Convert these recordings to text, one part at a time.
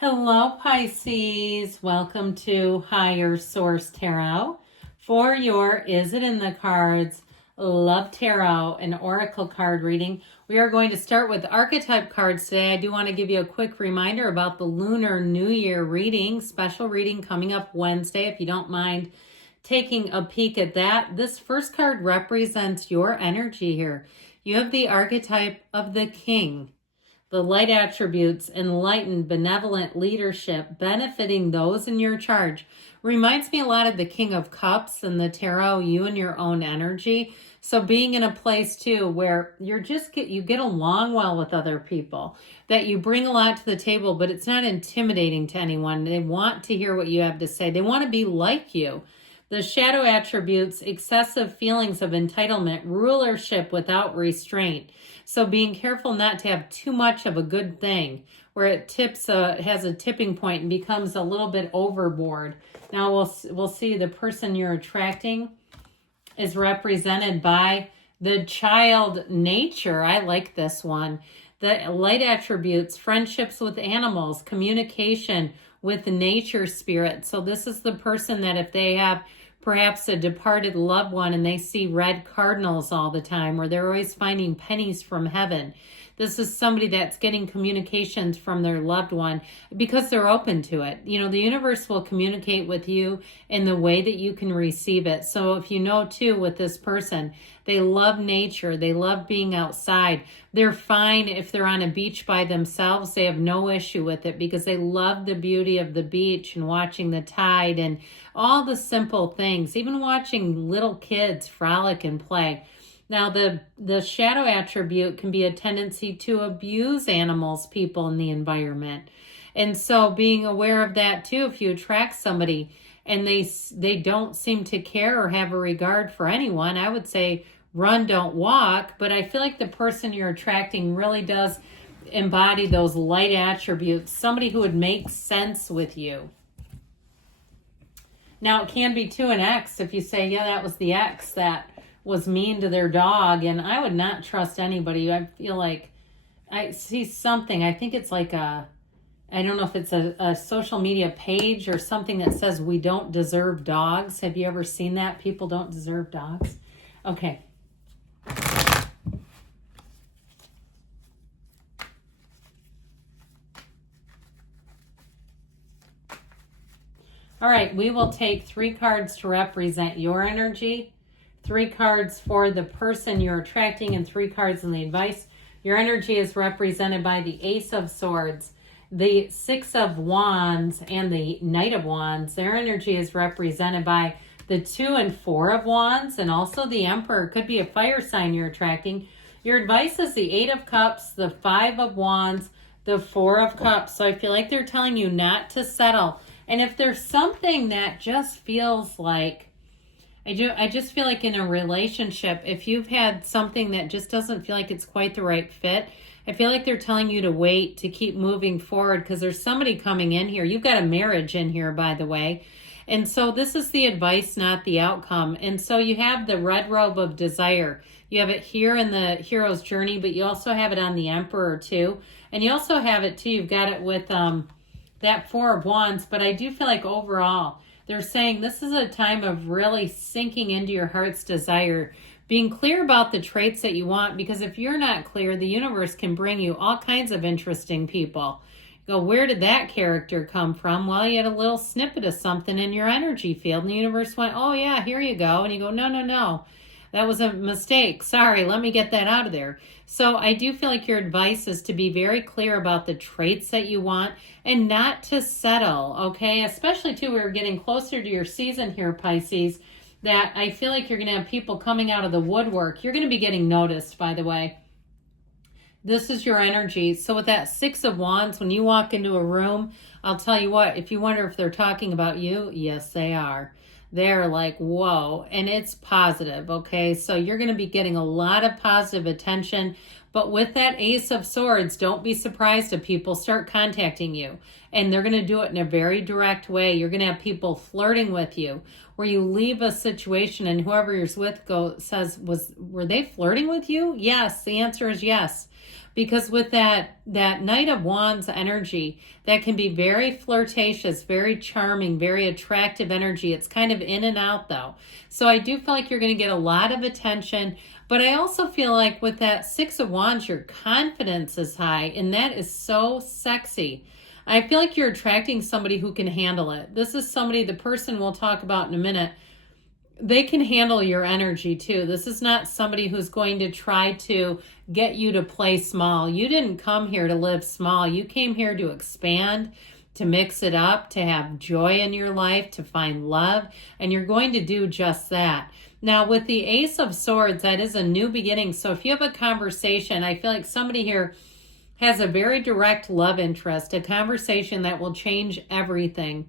Hello, Pisces. Welcome to Higher Source Tarot for your Is It in the Cards Love Tarot and Oracle card reading. We are going to start with archetype cards today. I do want to give you a quick reminder about the Lunar New Year reading, special reading coming up Wednesday, if you don't mind taking a peek at that. This first card represents your energy here. You have the archetype of the King. The light attributes, enlightened, benevolent leadership, benefiting those in your charge. Reminds me a lot of the King of Cups and the tarot, you and your own energy. So being in a place too where you get along well with other people, that you bring a lot to the table, but it's not intimidating to anyone. They want to hear what you have to say. They want to be like you. The shadow attributes, excessive feelings of entitlement, rulership without restraint. So being careful not to have too much of a good thing where it has a tipping point and becomes a little bit overboard. Now we'll see the person you're attracting is represented by the child nature. I like this one. The light attributes, friendships with animals, communication with nature spirit. So this is the person that if they have perhaps a departed loved one and they see red cardinals all the time, or they're always finding pennies from heaven. This is somebody that's getting communications from their loved one because they're open to it. You know, the universe will communicate with you in the way that you can receive it. So if you know too with this person, they love nature. They love being outside. They're fine if they're on a beach by themselves. They have no issue with it because they love the beauty of the beach and watching the tide and all the simple things, even watching little kids frolic and play. Now, the shadow attribute can be a tendency to abuse animals, people, and the environment. And so being aware of that too, if you attract somebody and they don't seem to care or have a regard for anyone, I would say run, don't walk. But I feel like the person you're attracting really does embody those light attributes, somebody who would make sense with you. Now, it can be too an ex if you say, yeah, that was the ex that was mean to their dog, and I would not trust anybody. I feel like I see something. I think it's like I don't know if it's a social media page or something that says we don't deserve dogs. Have you ever seen that? People don't deserve dogs. Okay. All right, we will take 3 cards to represent your energy, 3 cards for the person you're attracting, and 3 cards in the advice. Your energy is represented by the Ace of Swords, the 6 of Wands, and the Knight of Wands. Their energy is represented by the 2 and 4 of Wands, and also the Emperor. Could be a fire sign you're attracting. Your advice is the 8 of Cups, the 5 of Wands, the 4 of Cups. So I feel like they're telling you not to settle. And if there's something that just feels like, I just feel like in a relationship, if you've had something that just doesn't feel like it's quite the right fit, I feel like they're telling you to wait, to keep moving forward, because there's somebody coming in here. You've got a marriage in here, by the way. And so this is the advice, not the outcome. And so you have the red robe of desire. You have it here in the hero's journey, but you also have it on the Emperor too. And you also have it too, you've got it with that 4 of Wands. But I do feel like overall, they're saying this is a time of really sinking into your heart's desire, being clear about the traits that you want, because if you're not clear, the universe can bring you all kinds of interesting people. You go, where did that character come from? Well, you had a little snippet of something in your energy field, and the universe went, oh yeah, here you go. And you go, no. That was a mistake. Sorry, let me get that out of there. So I do feel like your advice is to be very clear about the traits that you want and not to settle, okay? Especially too, we're getting closer to your season here, Pisces, that I feel like you're going to have people coming out of the woodwork. You're going to be getting noticed, by the way. This is your energy. So with that 6 of Wands, when you walk into a room, I'll tell you what, if you wonder if they're talking about you, yes, they are. They're like, whoa, and it's positive, okay? So you're going to be getting a lot of positive attention. But with that Ace of Swords, don't be surprised if people start contacting you. And they're going to do it in a very direct way. You're going to have people flirting with you, where you leave a situation and whoever you're with says, were they flirting with you? Yes, the answer is yes. because with that Knight of Wands energy, that can be very flirtatious, very charming, very attractive energy. It's kind of in and out though. So I do feel like you're going to get a lot of attention, but I also feel like with that Six of Wands, your confidence is high, and that is so sexy. I feel like you're attracting somebody who can handle it. This is somebody, the person we'll talk about in a minute, they can handle your energy too. This is not somebody who's going to try to get you to play small. You didn't come here to live small. You came here to expand, to mix it up, to have joy in your life, to find love, and you're going to do just that. Now, with the Ace of Swords, that is a new beginning. So if you have a conversation, I feel like somebody here has a very direct love interest, a conversation that will change everything.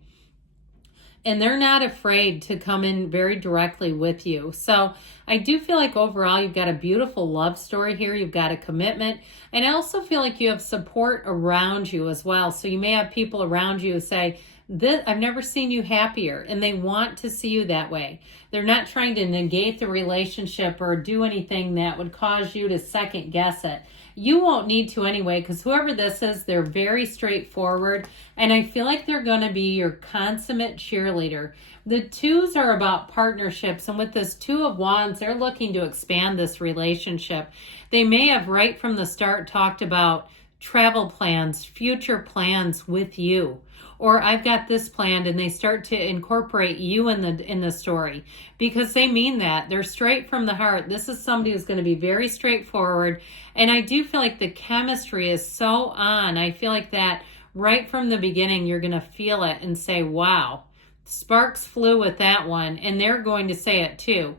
And they're not afraid to come in very directly with you. So I do feel like overall you've got a beautiful love story here. You've got a commitment. And I also feel like you have support around you as well. So you may have people around you who say, I've never seen you happier, and they want to see you that way. They're not trying to negate the relationship or do anything that would cause you to second guess it. You won't need to anyway, because whoever this is, they're very straightforward, and I feel like they're going to be your consummate cheerleader. The twos are about partnerships, and with this Two of Wands, they're looking to expand this relationship. They may have right from the start talked about travel plans, future plans with you. Or I've got this planned, and they start to incorporate you in the story, because they mean that. They're straight from the heart. This is somebody who's going to be very straightforward. And I do feel like the chemistry is so on. I feel like that right from the beginning, you're going to feel it and say, wow, sparks flew with that one. And they're going to say it too.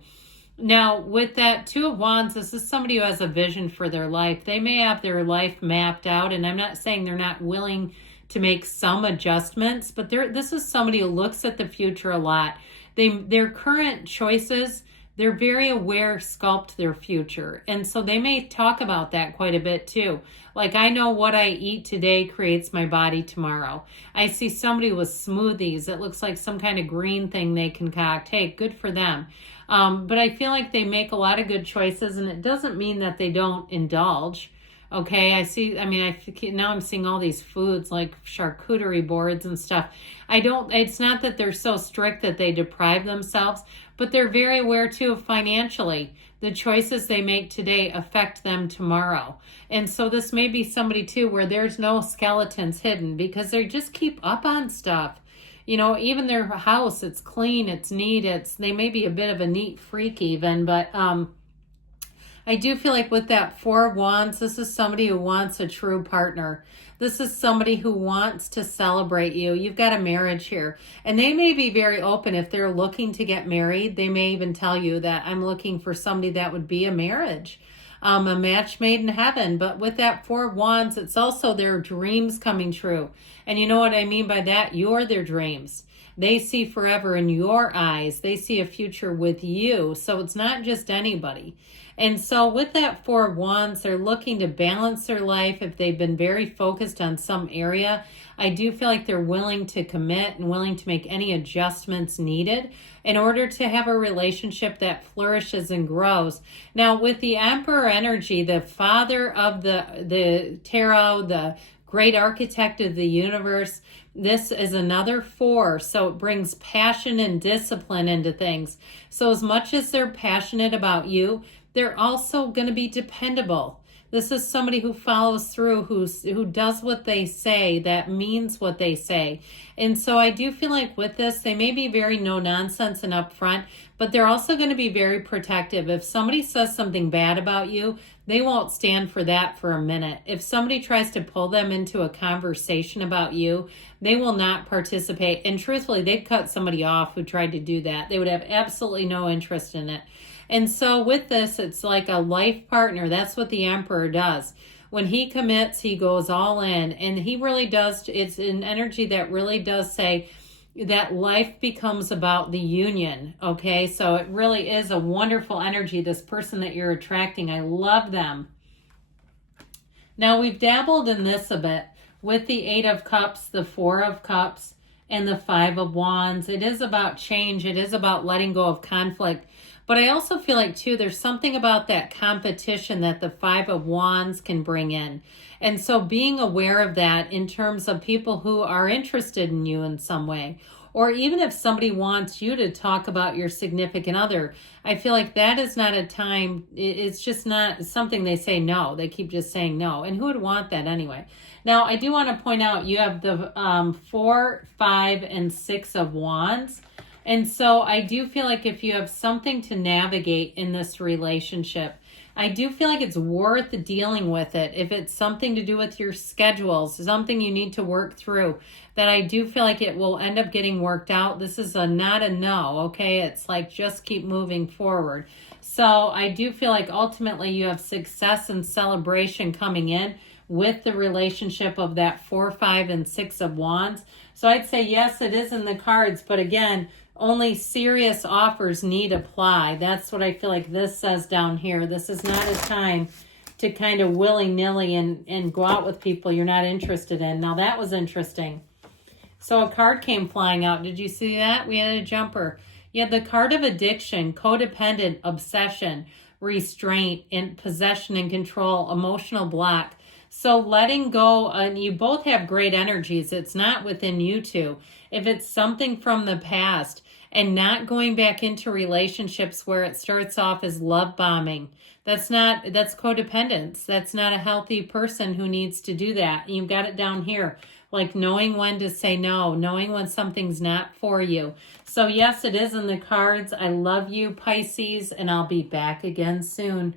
Now, with that Two of Wands, this is somebody who has a vision for their life. They may have their life mapped out, and I'm not saying they're not willing to make some adjustments, but this is somebody who looks at the future a lot. Their current choices, they're very aware, sculpt their future. And so they may talk about that quite a bit too. Like, I know what I eat today creates my body tomorrow. I see somebody with smoothies. It looks like some kind of green thing they concoct. Hey, good for them. But I feel like they make a lot of good choices, and it doesn't mean that they don't indulge. Okay, now I'm seeing all these foods like charcuterie boards and stuff. It's not that they're so strict that they deprive themselves, but they're very aware too of financially. The choices they make today affect them tomorrow. And so this may be somebody too where there's no skeletons hidden, because they just keep up on stuff. You know, even their house, it's clean, it's neat, they may be a bit of a neat freak even, but I do feel like with that Four of Wands, this is somebody who wants a true partner. This is somebody who wants to celebrate you. You've got a marriage here. And they may be very open if they're looking to get married. They may even tell you that I'm looking for somebody that would be a marriage, a match made in heaven. But with that Four of Wands, it's also their dreams coming true. And you know what I mean by that? You're their dreams. They see forever in your eyes. They see a future with you. So it's not just anybody. And so with that Four of Wands, they're looking to balance their life. If they've been very focused on some area, I do feel like they're willing to commit and willing to make any adjustments needed in order to have a relationship that flourishes and grows. Now, with the Emperor energy, the father of the tarot, the great architect of the universe, this is another four. So it brings passion and discipline into things. So as much as they're passionate about you, they're also going to be dependable. This is somebody who follows through, who does what they say, that means what they say. And so I do feel like with this, they may be very no nonsense and upfront, but they're also going to be very protective. If somebody says something bad about you, they won't stand for that for a minute. If somebody tries to pull them into a conversation about you, they will not participate. And truthfully, they'd cut somebody off who tried to do that. They would have absolutely no interest in it. And so with this, it's like a life partner. That's what the Emperor does. When he commits, he goes all in. And he really does. It's an energy that really does say that life becomes about the union. Okay, so it really is a wonderful energy, this person that you're attracting. I love them. Now, we've dabbled in this a bit with the Eight of Cups, the Four of Cups, and the Five of Wands. It is about change. It is about letting go of conflict. But I also feel like, too, there's something about that competition that the Five of Wands can bring in. And so being aware of that in terms of people who are interested in you in some way, or even if somebody wants you to talk about your significant other, I feel like that is not a time, it's just not something they say no. They keep just saying no. And who would want that anyway? Now, I do want to point out you have the 4, 5, and 6 of Wands. And so I do feel like if you have something to navigate in this relationship, I do feel like it's worth dealing with it. If it's something to do with your schedules, something you need to work through, that I do feel like it will end up getting worked out. This is not a no, okay? It's like just keep moving forward. So I do feel like ultimately you have success and celebration coming in with the relationship of that 4, 5, and 6 of Wands. So I'd say yes, it is in the cards, but again, only serious offers need apply. That's what I feel like this says down here. This is not a time to kind of willy-nilly and go out with people you're not interested in. Now that was interesting. So a card came flying out. Did you see that? We had a jumper. You had the card of addiction, codependent, obsession, restraint, and possession and control, emotional block. So letting go, and you both have great energies. It's not within you two. If it's something from the past and not going back into relationships where it starts off as love bombing, that's codependence. That's not a healthy person who needs to do that. You've got it down here, like knowing when to say no, knowing when something's not for you. So yes, it is in the cards. I love you, Pisces, and I'll be back again soon.